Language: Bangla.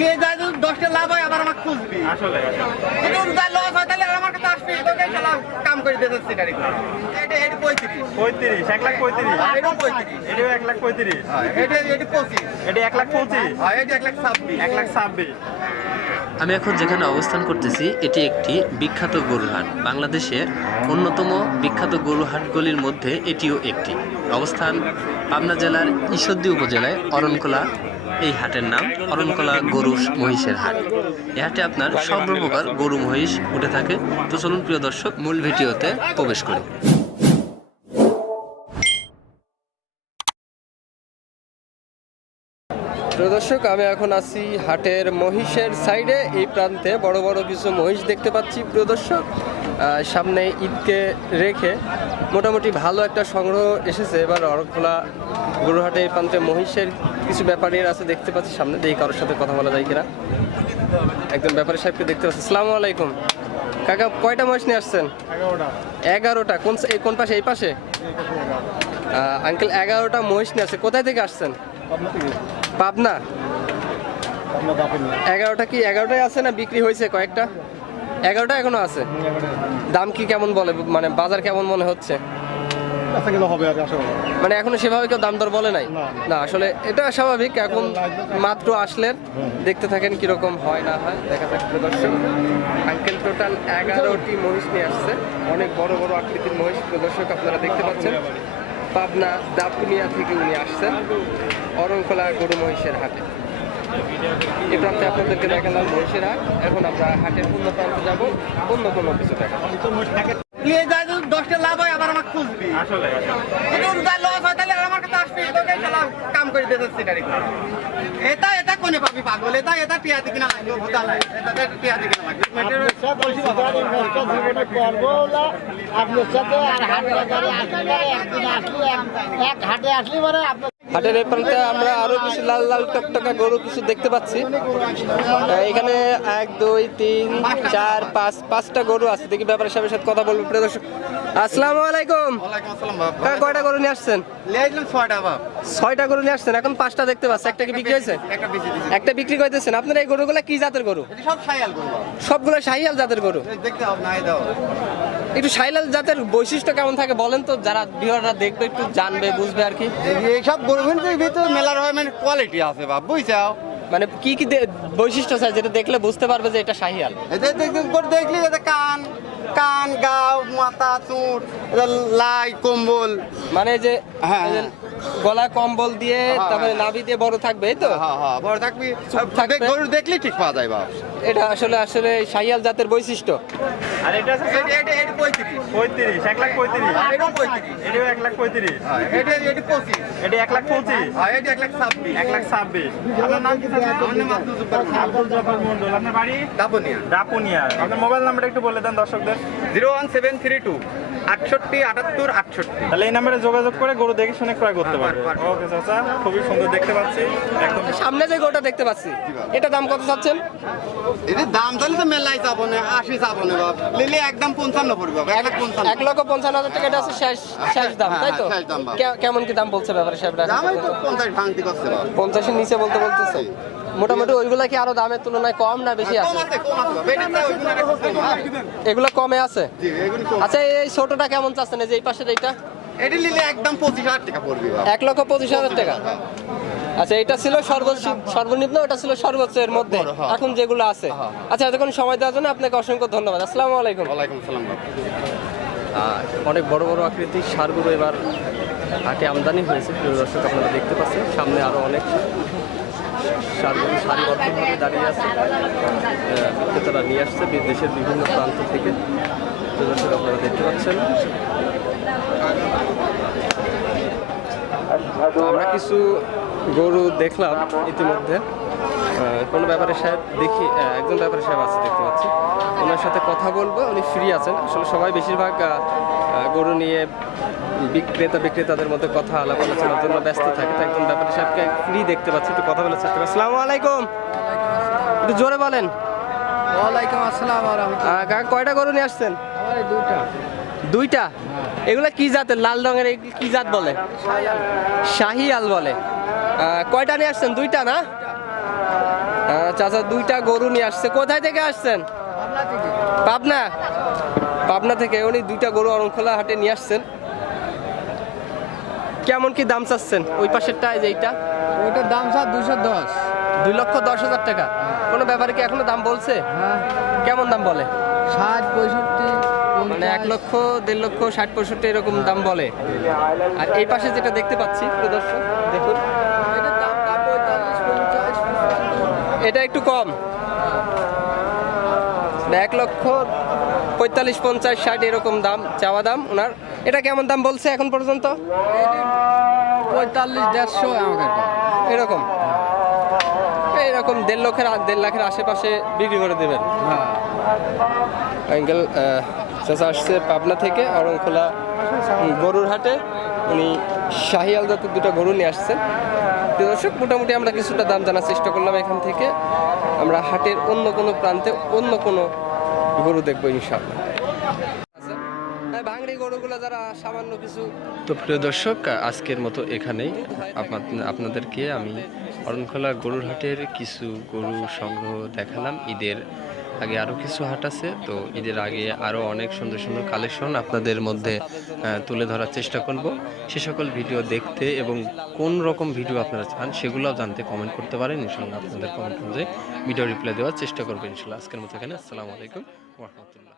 নিয়ে যায় যদি 10টা লাভ হয় আবার আমাকে খুঁজবি আসলে যদি যা লস হয় তাহলে আমার কাছে আসবি তোকে শালা কাম করে দিতে হচ্ছে গাড়ি এটা 35 35 1,35,000 এটা 35 এটাও 1,35,000 এটা 25 এটা 1,25,000 এটা 126 1,26,000 আমি এখন যেখানে অবস্থান করতেছি এটি একটি বিখ্যাত গরুহাট। বাংলাদেশের অন্যতম বিখ্যাত গরুহাটগুলির মধ্যে এটিও একটি। অবস্থান পাবনা জেলার ঈশ্বরদী উপজেলায় অরণখোলা। এই হাটের নাম অরণখোলা গরু মহিষের হাট। এই হাটে আপনার সব প্রকার গরু মহিষ উঠে থাকে। তো চলুন প্রিয় দর্শক মূল ভিডিওতে প্রবেশ করি। প্রিয় দর্শক, আমি এখন আছি হাটের মহিষের সাইডে। এই প্রান্তে বড় বড় কিছু মহিষ দেখতে পাচ্ছি। প্রিয় দর্শক, সামনে ঈদকে রেখে মোটামুটি ভালো একটা সংগ্রহ এসেছে এবার অরণখোলা গরুহাটে। এই প্রান্তে মহিষের কিছু ব্যাপারীর আছে দেখতে পাচ্ছি সামনে। দেখি কারোর সাথে কথা বলা যায় কিনা। একজন ব্যাপারী সাহেবকে দেখতে পাচ্ছি। আসসালামু আলাইকুম কাকা, কয়টা মহিষ নিয়ে আসছেন? 11টা। কোন পাশে? এই পাশে। আঙ্কেল 11টা মহিষ নিয়ে আসছে। কোথায় থেকে আসছেন? পাবনা। 11টা কি 11টাই আছে না বিক্রি হয়েছে কয়েকটা? 11টা এখনো আছে। দাম কি কেমন বলে, মানে বাজার কেমন মনে হচ্ছে? মানে এখনো সেভাবে কেউ দাম দর বলে নাই না? আসলে এটা স্বাভাবিক, এখন মাত্র আসলেন, দেখতে থাকেন কিরকম হয় না হয়, দেখা যাক। প্রদর্শক আঙ্কেল টোটাল 11টি মহিষ নিয়ে আসছে, অনেক বড় বড় আকৃতির মহিষ। প্রদর্শক আপনারা দেখতে পাচ্ছেন পাবনা দাপুনিয়া থেকে উনি আসছেন অরণখোলা গরু মহিষের হাটে। এই প্রান্তে আপনাদেরকে দেখালাম মহিষের হাট। এখন আমরা হাটের অন্য প্রান্তে যাবো, অন্য কোনো কিছু দেখাবো। নিয়ে যায় যদি 10টা লাভ হয় আবার আমাকে খুঁজবি আসলে যদি যা লস হয় তাহলে আমার কাছে আসবি তোকে শালা কাম করে দিতে হচ্ছে গাড়ি এটা কোনে পাবি পাগল? এটা টিয়াতে কিনা লাগবে ভোতালায়, এটা টিয়াতে কিনা লাগবে আপনার সাথে আর হাট বাজারে আসলে একদিন আসলে এক হাটে আসলে মানে আপনার হাটের এই প্রান্তে আমরা আরো কিছু লাল লাল টকটকা গরু কিছু দেখতে পাচ্ছি। এখানে 1 2 3 4 5টা গরু আছে। দেখি ব্যাপারের সাথে কথা বলবো। প্রিয় দর্শক, আসসালামু আলাইকুম। ওয়ালাইকুম আসসালাম বাপ। কয়টা গরু নিয়ে আসছেন? নিয়ে আসলাম 6টা বাপ। 6টা গরু নিয়ে আসছেন, এখন 5টা দেখতে পাচ্ছি। একটা কি বিক্রি হয়েছে? একটা বেশি দিছি। একটা বিক্রি করতেছেন। আপনার এই গরুগুলা কি জাতের গরু? এটা সব শাইয়াল করব। সবগুলো শাহিয়াল জাতের গরু। দেখতে হবে না দাও। একটু শাহিয়াল জাতের বৈশিষ্ট্য কেমন থাকে বলেন তো, যারা ভিউয়াররা দেখবে একটু জানবে বুঝবে আর কি। এই সব গরুগুলোর ভিতরে মেলার হয় মানে কোয়ালিটি আছে বাপ, বুঝছাও? মানে কি কি বৈশিষ্ট্য আছে যেটা দেখলে বুঝতে পারবে যে এটা শাহিয়াল? এদের দেখলি এটা কান কান গাও মাথা চুট লাই কম্বল, মানে যে হ্যাঁ, এই যে হ্যাঁ। গলায় কম্বল দিয়ে হ্যাঁ, তারপরে হ্যাঁ। নাভি দিয়ে বড় থাকবে, এই তো? হ্যাঁ বড় থাকবি। থাকবে। গরু দেখলি ঠিক পাওয়া যায় বাপ। এটা আসলে আসলে শাহিয়াল জাতের বৈশিষ্ট্য। আর এটা আছে এটা 35 35 1,35,000 এটা 35 এটাও 1,35,000 এটা 25 এটা 1,25,000 এটা 126 1,26,000 আপনার নাম কি স্যার? আমার নাম আব্দুল জব্বার আব্দুল জব্বার মন্ডল। আপনার বাড়ি দাপুনিয়া। দাপুনিয়া। আপনার মোবাইল নাম্বারটা একটু বলে দেন দর্শকদের। 01732 68 78 68। তাহলে এই নাম্বারে যোগাযোগ করে গরু দেখে শুনে ক্রয় করতে পারবে। পারবে। ওকে চাচা, খুবই সুন্দর দেখতে পাচ্ছি একদম। সামনে যে গরুটা দেখতে পাচ্ছি এটা দাম কত চাচ্ছেন? এদের দাম তাহলে তো মেলাই যাবো না, 80 যাবো না বাপ। লিলে একদম 55 পড়বে বাপ, 1,55,000। 1,55,000 টাকা এটা আছে শেষ দাম, তাই তো? শেষ দাম বাপ। কেমন কি দাম বলছে ব্যাপারে সাহেবরা? দামই তো 50 ভাঙতি করছে বাপ। 50-এর নিচে বলতেছে। মোটামুটি ওইগুলা কি আরো দামের তুলনায় কম না বেশি আছে? কম আছে বাপ। এটা তো ওইগুলো রাখছে না। এগুলো কমে আছে। জি, এগুলো কম। আচ্ছা, এই ছোটটা কেমন চাচ্ছেন? এই যে এই পাশের এইটা এটা নিলে একদম 25,000 টাকা পড়বে বাপ। 1,25,000 টাকা। আচ্ছা, এটা ছিল সর্বনিম্ন, ওটা ছিল সর্বোচ্চ এর মধ্যে, হ্যাঁ। এখন যেগুলো আছে। আচ্ছা, এতক্ষণ সময় দেওয়ার জন্য আপনাকে অসংখ্য ধন্যবাদ। আসসালামু আলাইকুম। ওয়ালাইকুম সালাম বাপ। অনেক বড় বড় আকৃতির ষাঁড়গুলো এবার হাটে আমদানি হয়েছে। প্রিয় দর্শক, আপনারা দেখতে পাচ্ছেন সামনে আরো অনেক ষাঁড়গুলো সারিবদ্ধভাবে দাঁড়িয়ে আছে। ক্রেতারা নিয়ে আসছে দেশের বিভিন্ন প্রান্ত থেকে। প্রিয় দর্শক, আপনারা দেখতে পাচ্ছেন আমরা কিছু গরু দেখলাম ইতিমধ্যে। কোনো ব্যাপারে সাহেব দেখি, একজন ব্যাপারে সাহেব আছে দেখতে পাচ্ছি, ওনার সাথে কথা বলবো। উনি ফ্রি আছেন। আসলে সবাই বেশিরভাগ গরু নিয়ে বিক্রেতাদের মধ্যে কথা আলাপ আলোচনার জন্য ব্যস্ত থাকে। তো একজন ব্যাপারে সাহেবকে ফ্রি দেখতে পাচ্ছি, একটু কথা বলার চেষ্টা করি। আসসালামু আলাইকুম। একটু জোরে বলেন। ওয়ালাইকুম আসসালাম ওয়া রাহমাতুল্লাহ। কাকা, কয়টা গরু নিয়ে আসছেন? দুইটা। এগুলা কি জাতের? লাল রঙের এগুলো কি জাত বলে? শাহিয়াল বলে। কয়টা নিয়ে আসছেন? দুইটা না? চাচা দুইটা গরু নিয়ে আসছে। কোথায় থেকে আসছেন? পাবনা। পাবনা থেকে উনি দুইটা গরু অরণখোলা হাটে নিয়ে আসছেন। কেমন কি দাম চাচ্ছেন? ওই পাশেরটা এই যে এইটা, ওইটার দাম স্যার 210। 2,10,000 টাকা। কোনো ব্যাপারে কি এখনো দাম বলছে? হ্যাঁ, কেমন দাম বলে? 60, 65, মানে 1 লক্ষ, 1.5 লক্ষ, 60-65 এরকম দাম বলে। আর এই পাশে যেটা দেখতে পাচ্ছি প্রদর্শক দেখুন, এটার দামটা 45, 50, 55। এটা একটু কম, 1 লক্ষ 45, 50, 60 এরকম দাম চাওয়া দাম ওনার। এটা কেমন দাম বলছে এখন পর্যন্ত? 45, 150 আমাদের দাম। এরকম এরকম 1.5 লাখের আশেপাশে বিক্রি করে দেবেন। হ্যাঁ, আঙ্কেল চাচা আসছে পাবনা থেকে অরণখোলা গরুর হাটে। উনি শাহিয়াল জাতের দুটো গরু নিয়ে আসছেন। প্রিয় দর্শক, মোটামুটি আমরা কিছুটা দাম জানার চেষ্টা করলাম এখান থেকে। আমরা হাটের অন্য কোনো প্রান্তে অন্য কোনো গরু দেখবো ইনশাআল্লাহ। ভাঙড়ি গরুগুলো যারা সামান্য কিছু। তো প্রিয় দর্শক, আজকের মতো এখানেই আপনাদেরকে আমি অরণখোলা গরুর হাটের কিছু গরু সংগ্রহ দেখালাম। ঈদের আগে আরও কিছু হাট আছে, তো ঈদের আগে আরও অনেক সুন্দর সুন্দর কালেকশন আপনাদের মধ্যে তুলে ধরার চেষ্টা করব। সে সকল ভিডিও দেখতে এবং কোন রকম ভিডিও আপনারা চান সেগুলোও জানতে কমেন্ট করতে পারেন। ইনশাল্লাহ আপনাদের কমেন্ট অনুযায়ী ভিডিও রিপ্লাই দেওয়ার চেষ্টা করবো ইনশাল্লাহ। আজকের মতো এখানে আসসালামু আলাইকুম ওয়া রাহমাতুল্লাহ।